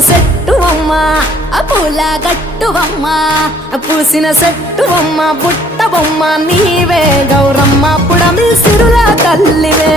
సెట్టువమ్మ పూల గట్టువమ్మ పూసిన సెట్టువమ్మ బుట్ట బొమ్మ నీవే గౌరమ్మ పుడమి సిరుల తల్లివే